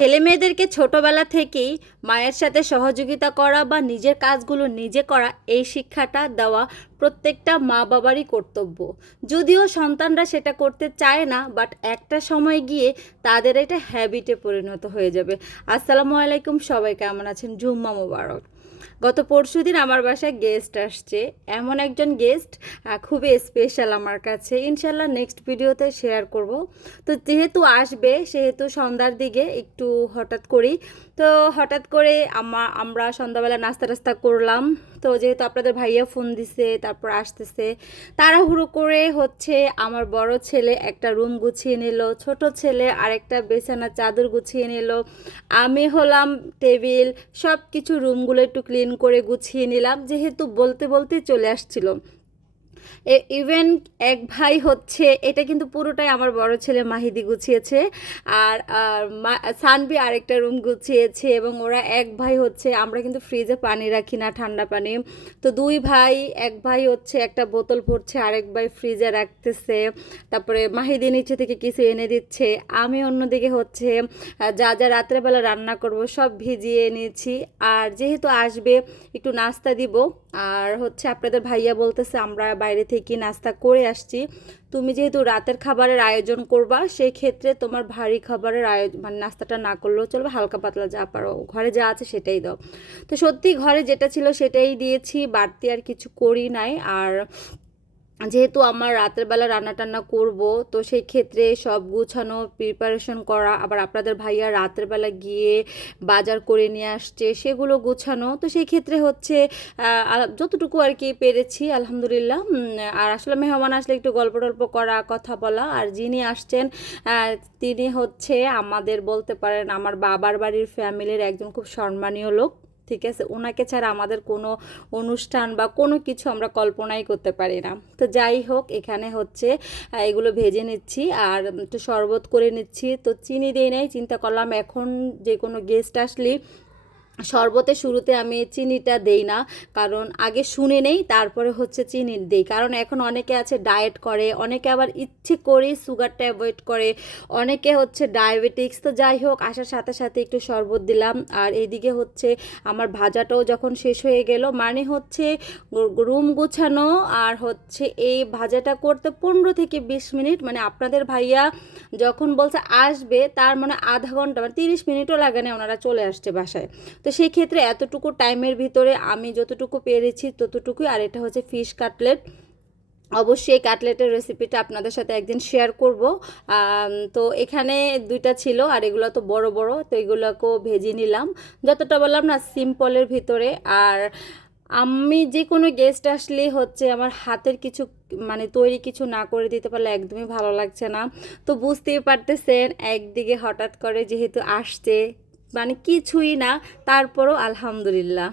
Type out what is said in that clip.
ছেলে মেয়েদেরকে ছোটবেলা থেকেই মায়ের সাথে সহযোগিতা করা বা নিজের কাজগুলো নিজে করা, এই শিক্ষাটা দেওয়া প্রত্যেকটা মা বাবারই কর্তব্য। যদিও সন্তানরা সেটা করতে চায় না বাট একটা সময় গিয়ে তাদের এটা হ্যাবিটে পরিণত হয়ে যাবে। আসসালামু আলাইকুম, সবাই কেমন আছেন? জুম্মা মোবারক। গত পরশু দিন আমার বাসায় গেস্ট আসছে। এমন একজন গেস্ট খুবই স্পেশাল আমার কাছে। ইনশাল্লাহ নেক্সট ভিডিওতে শেয়ার করব। তো যেহেতু আসবে, সেহেতু সন্ধ্যার দিকে একটু হঠাৎ করি তো হঠাৎ করে আমা- আমরা সন্ধ্যাবেলা নাস্তা টাস্তা করলাম। তো যেহেতু আপনাদের ভাইয়া ফোন দিছে, তারপর আসতেছে। তাড়াহুড়ো করে হচ্ছে আমার বড় ছেলে একটা রুম গুছিয়ে নিল, ছোট ছেলে আরেকটা বিছানা চাদর গুছিয়ে নিল। আমি হলাম টেবিল সব কিছু রুমগুলো একটু ক্লিন করে গুছিয়ে নিলাম। যেহেতু বলতে বলতে চলে আসছিল। ইভেন এক ভাই হচ্ছে, এটা কিন্তু পুরোটাই আমার বড় ছেলে মাহিদি গুছিয়েছে, আর সানবি আরেকটা রুম গুছিয়েছে, এবং ওরা এক ভাই হচ্ছে, আমরা কিন্তু ফ্রিজে পানি রাখি না, ঠান্ডা পানি। তো দুই ভাই, এক ভাই হচ্ছে একটা বোতল ভরছে, আরেক ভাই ফ্রিজে রাখতেছে। তারপরে মাহিদি নিচে থেকে কিছু এনে দিচ্ছে। আমি অন্যদিকে হচ্ছে, যা যা রাত্রেবেলা রান্না করব, সব ভিজিয়ে নিয়েছি। আর যেহেতু আসবে, একটু নাস্তা দিব। আর হচ্ছে আপনাদের ভাইয়া বলতেছে, আমরা বাইরে থেকে নাস্তা করে আসছি। তুমি যেহেতু রাতের খাবারের আয়োজন করবা সেই ক্ষেত্রে তোমার ভারী খাবারের আয়োজন মানে নাস্তাটা না করলেও চলবে, হালকা পাতলা যা পারো। ঘরে যা আছে সেটাই দাও। তো সত্যি ঘরে যেটা ছিল সেটাই দিয়েছি, বাড়তি আর কিছু করি নাই। আর যেহেতু আমার রাতের বেলা রান্না টান্না করব, তো সেই ক্ষেত্রে সব গুছানো প্রিপারেশন করা, আবার আপনাদের ভাইয়া রাতের বেলা গিয়ে বাজার করে নিয়ে আসছে, সেগুলো গুছানো। তো সেই ক্ষেত্রে হচ্ছে যতটুকু আর কি পেরেছি, আলহামদুলিল্লাহ আর আসলে মেহমান আসলে একটু গল্প টল্প করা, কথা বলা, আর যিনি আসছেন তিনি হচ্ছে আমাদের বলতে পারেন, আমার বাবার বাড়ির ফ্যামিলির একজন খুব সম্মানীয় লোক। ঠিক আছে? ওনাকে ছাড়া আমাদের কোনো অনুষ্ঠান বা কোনো কিছু আমরা কল্পনাই করতে পারি না। তো যাই হোক, এখানে হচ্ছে এগুলো ভেজে নিচ্ছি আর একটু শরবত করে নিচ্ছি। তো চিনি দিয়ে নেই, চিন্তা করলাম এখন যে কোনো গেস্ট আসলে শরবতের শুরুতে আমি চিনিটা দেই না, কারণ আগে শুনে নেই, তারপরে হচ্ছে চিনি দেই। কারণ এখন অনেকে আছে ডায়েট করে, অনেকে আবার ইচ্ছে করে সুগারটা অ্যাভয়েড করে, অনেকে হচ্ছে ডায়াবেটিক্স। তো যাই হোক, আসার সাথে সাথে একটু শরবত দিলাম। আর এইদিকে হচ্ছে আমার ভাজাটাও যখন শেষ হয়ে গেল মানে হচ্ছে রুম গোছানো আর হচ্ছে এই ভাজাটা করতে পনেরো থেকে বিশ মিনিট মানে আপনাদের ভাইয়া যখন বলছে আসবে, তার মানে আধা ঘণ্টা মানে তিরিশ মিনিটও লাগে না ওনারা চলে আসছে বাসায়। তো সেই ক্ষেত্রে এতটুকু টাইমের ভিতরে আমি যতটুকু পেরেছি ততটুকুই। আর এটা হচ্ছে ফিশ কাটলেট অবশ্যই কাটলেটের রেসিপিটা আপনাদের সাথে একদিন শেয়ার করব। তো এখানে দুইটা ছিল আর এগুলো তো বড় বড়, তো এগুলোকেও ভেজে নিলাম। যতটা বললাম না সিম্পলের ভিতরে। আর আমি যে কোনো গেস্ট আসলে হচ্ছে আমার হাতের কিছু মানে তৈরি কিছু না করে দিতে পারলে একদমই ভালো লাগছে না। তো বুঝতেই পারতেছেন, একদিকে হঠাৎ করে যেহেতু আসছে মানে কিছুই না তারপরও আলহামদুলিল্লাহ।